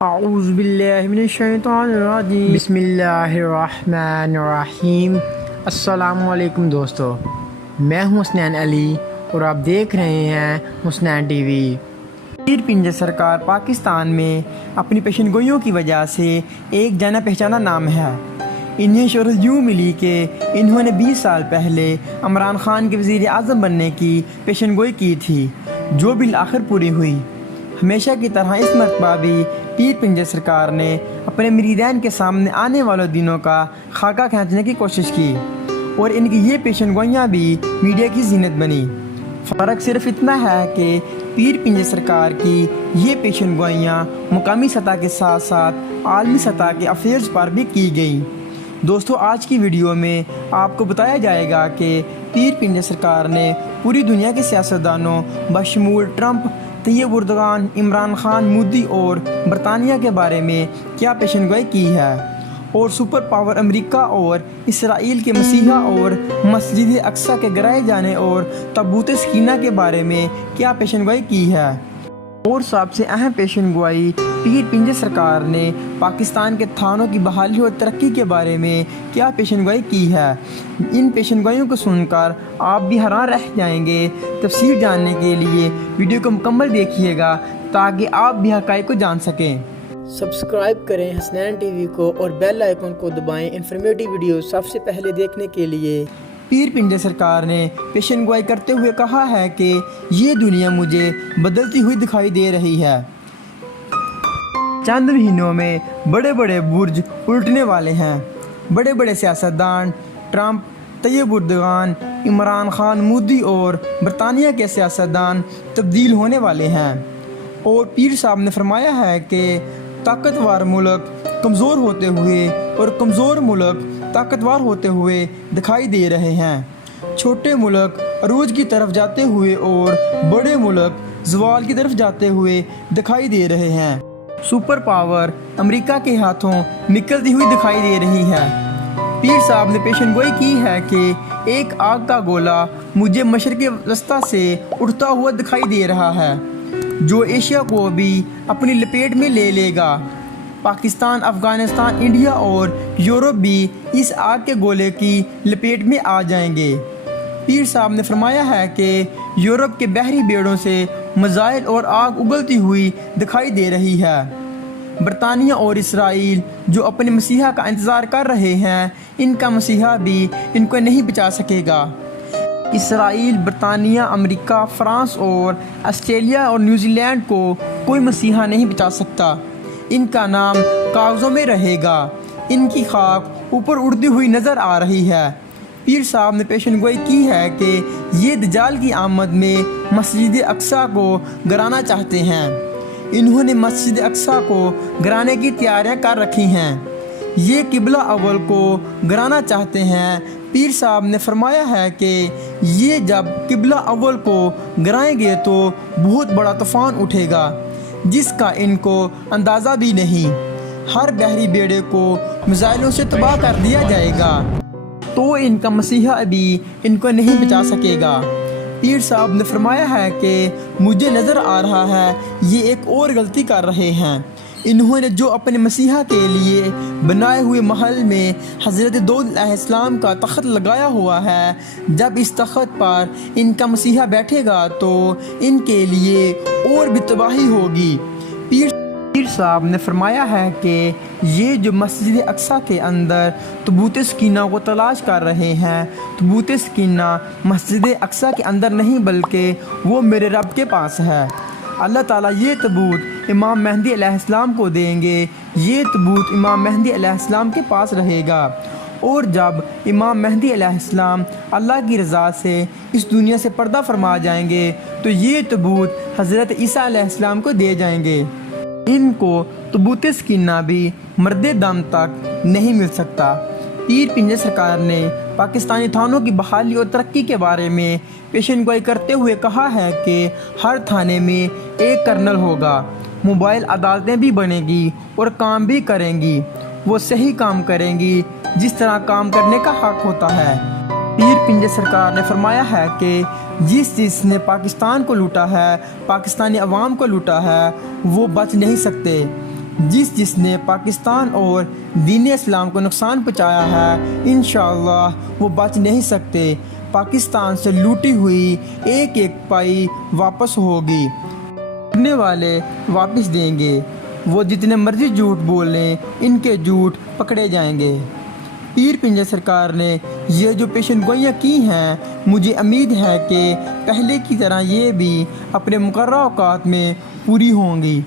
اعوذ باللہ من الشیطان الرجیم بسم اللہ الرحمن الرحیم۔ السلام علیکم دوستو، میں ہوں حسنین علی اور آپ دیکھ رہے ہیں حسنین ٹی وی۔ پیر پنجر سرکار پاکستان میں اپنی پیشن گوئیوں کی وجہ سے ایک جانا پہچانا نام ہے۔ انہیں شہرت یوں ملی کہ انہوں نے 20 سال پہلے عمران خان کے وزیر اعظم بننے کی پیشن گوئی کی تھی، جو بالآخر پوری ہوئی۔ ہمیشہ کی طرح اس مرتبہ بھی پیر پنجر سرکار نے اپنے مریدین کے سامنے آنے والوں دنوں کا خاکہ کھینچنے کی کوشش کی اور ان کی یہ پیشن گوئیاں بھی میڈیا کی زینت بنی۔ فرق صرف اتنا ہے کہ پیر پنجر سرکار کی یہ پیشن گوئیاں مقامی سطح کے ساتھ ساتھ عالمی سطح کے افیئرز پر بھی کی گئیں۔ دوستو، آج کی ویڈیو میں آپ کو بتایا جائے گا کہ پیر پنجر سرکار نے پوری دنیا کے سیاستدانوں بشمول Trump, Tayyip Erdogan, Imran Khan, Modi اور برطانیہ کے بارے میں کیا پیشن گوئی کی ہے، اور سپر پاور امریکہ اور اسرائیل کے مسیحا اور مسجد اقصی کے گرائے جانے اور تابوت سکینہ کے بارے میں کیا پیشن گوئی کی ہے، اور سب سے اہم پیشن گوئی پیر پنجر سرکار نے پاکستان کے تھانوں کی بحالی اور ترقی کے بارے میں کیا پیشن گوئی کی ہے۔ ان پیشن گوئیوں کو سن کر آپ بھی حیران رہ جائیں گے۔ تفصیل جاننے کے لیے ویڈیو کو مکمل دیکھیے گا تاکہ آپ بھی حقائق کو جان سکیں۔ سبسکرائب کریں حسنین ٹی وی کو اور بیل آئیکن کو دبائیں انفارمیٹیو ویڈیو سب سے پہلے دیکھنے کے لیے۔ پیر پنجر سرکار نے پیشن گوئی کرتے ہوئے کہا ہے کہ یہ دنیا مجھے بدلتی ہوئی دکھائی دے رہی ہے۔ چند مہینوں میں بڑے بڑے برج الٹنے والے ہیں۔ بڑے بڑے سیاستدان Trump, Tayyip Erdogan, Imran Khan, Modi اور برطانیہ کے سیاستدان تبدیل ہونے والے ہیں، اور پیر صاحب نے فرمایا ہے کہ طاقتور ملک کمزور ہوتے ہوئے اور کمزور ملک طاقتور ہوتے ہوئے دکھائی دے رہے ہیں۔ چھوٹے ملک عروج کی طرف جاتے ہوئے اور بڑے ملک زوال کی طرف جاتے ہوئے دکھائی دے رہے ہیں۔ سپر پاور امریکہ کے ہاتھوں نکلتی ہوئی دکھائی دے رہی ہے۔ پیر صاحب نے پیشن گوئی کی ہے کہ ایک آگ کا گولہ مجھے مشرق وسطی سے اٹھتا ہوا دکھائی دے رہا ہے، جو ایشیا کو بھی اپنی لپیٹ میں لے لے گا۔ پاکستان، افغانستان، انڈیا اور یورپ بھی اس آگ کے گولے کی لپیٹ میں آ جائیں گے۔ پیر صاحب نے فرمایا ہے کہ یورپ کے بحری بیڑوں سے میزائل اور آگ اگلتی ہوئی دکھائی دے رہی ہے۔ برطانیہ اور اسرائیل جو اپنے مسیحا کا انتظار کر رہے ہیں، ان کا مسیحا بھی ان کو نہیں بچا سکے گا۔ اسرائیل، برطانیہ، امریکہ، فرانس اور آسٹریلیا اور نیوزی لینڈ کو کوئی مسیحا نہیں بچا سکتا۔ ان کا نام کاغذوں میں رہے گا۔ ان کی خاک اوپر اڑتی ہوئی نظر آ رہی ہے۔ پیر صاحب نے پیشن گوئی کی ہے کہ یہ دجال کی آمد میں مسجد اقصی کو گرانا چاہتے ہیں۔ انہوں نے مسجد اقصی کو گرانے کی تیاریاں کر رکھی ہیں۔ یہ قبلہ اول کو گرانا چاہتے ہیں۔ پیر صاحب نے فرمایا ہے کہ یہ جب قبلہ اول کو گرائیں گے تو بہت بڑا طوفان اٹھے گا، جس کا ان کو اندازہ بھی نہیں۔ ہر بحری بیڑے کو میزائلوں سے تباہ کر دیا جائے گا، تو ان کا مسیحا بھی ان کو نہیں بچا سکے گا۔ پیر صاحب نے فرمایا ہے کہ مجھے نظر آ رہا ہے یہ ایک اور غلطی کر رہے ہیں۔ انہوں نے جو اپنے مسیحا کے لیے بنائے ہوئے محل میں حضرت داؤد علیہ السلام کا تخت لگایا ہوا ہے، جب اس تخت پر ان کا مسیحا بیٹھے گا تو ان کے لیے اور بھی تباہی ہوگی۔ پیر صاحب نے فرمایا ہے کہ یہ جو مسجد اقصی کے اندر تابوت سکینہ کو تلاش کر رہے ہیں، تابوت سکینہ مسجد اقصی کے اندر نہیں بلکہ وہ میرے رب کے پاس ہے۔ اللہ تعالیٰ یہ تابوت امام مہدی علیہ السلام کو دیں گے۔ یہ تابوت امام مہدی علیہ السلام کے پاس رہے گا، اور جب امام مہدی علیہ السلام اللہ کی رضا سے اس دنیا سے پردہ فرما جائیں گے تو یہ تابوت حضرت عیسیٰ علیہ السلام کو دے جائیں گے۔ ان کو تابوت سکینہ بھی مرد دم تک نہیں مل سکتا۔ پیر پنجر سرکار نے پاکستانی تھانوں کی بحالی اور ترقی کے بارے میں پیشن گوئی کرتے ہوئے کہا ہے کہ ہر تھانے میں ایک کرنل ہوگا، موبائل عدالتیں بھی بنیں گی اور کام بھی کریں گی۔ وہ صحیح کام کریں گی جس طرح کام کرنے کا حق ہوتا ہے۔ پیر پنجر سرکار نے فرمایا ہے کہ جس نے پاکستان کو لوٹا ہے، پاکستانی عوام کو لوٹا ہے، وہ بچ نہیں سکتے۔ جس نے پاکستان اور دین اسلام کو نقصان پہنچایا ہے انشاءاللہ وہ بچ نہیں سکتے۔ پاکستان سے لوٹی ہوئی ایک ایک پائی واپس ہوگی، لوٹنے والے واپس دیں گے۔ وہ جتنے مرضی جھوٹ بول لیں ان کے جھوٹ پکڑے جائیں گے۔ پیر پنجر سرکار نے یہ جو پیشن گوئیاں کی ہیں مجھے امید ہے کہ پہلے کی طرح یہ بھی اپنے مقررہ اوقات میں پوری ہوں گی۔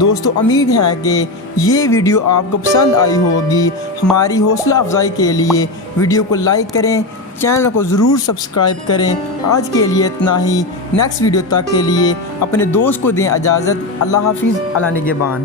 دوستو امید ہے کہ یہ ویڈیو آپ کو پسند آئی ہوگی۔ ہماری حوصلہ افزائی کے لیے ویڈیو کو لائک کریں، چینل کو ضرور سبسکرائب کریں۔ آج کے لیے اتنا ہی، نیکسٹ ویڈیو تک کے لیے اپنے دوست کو دیں اجازت۔ اللہ حافظ، اللہ نگہبان۔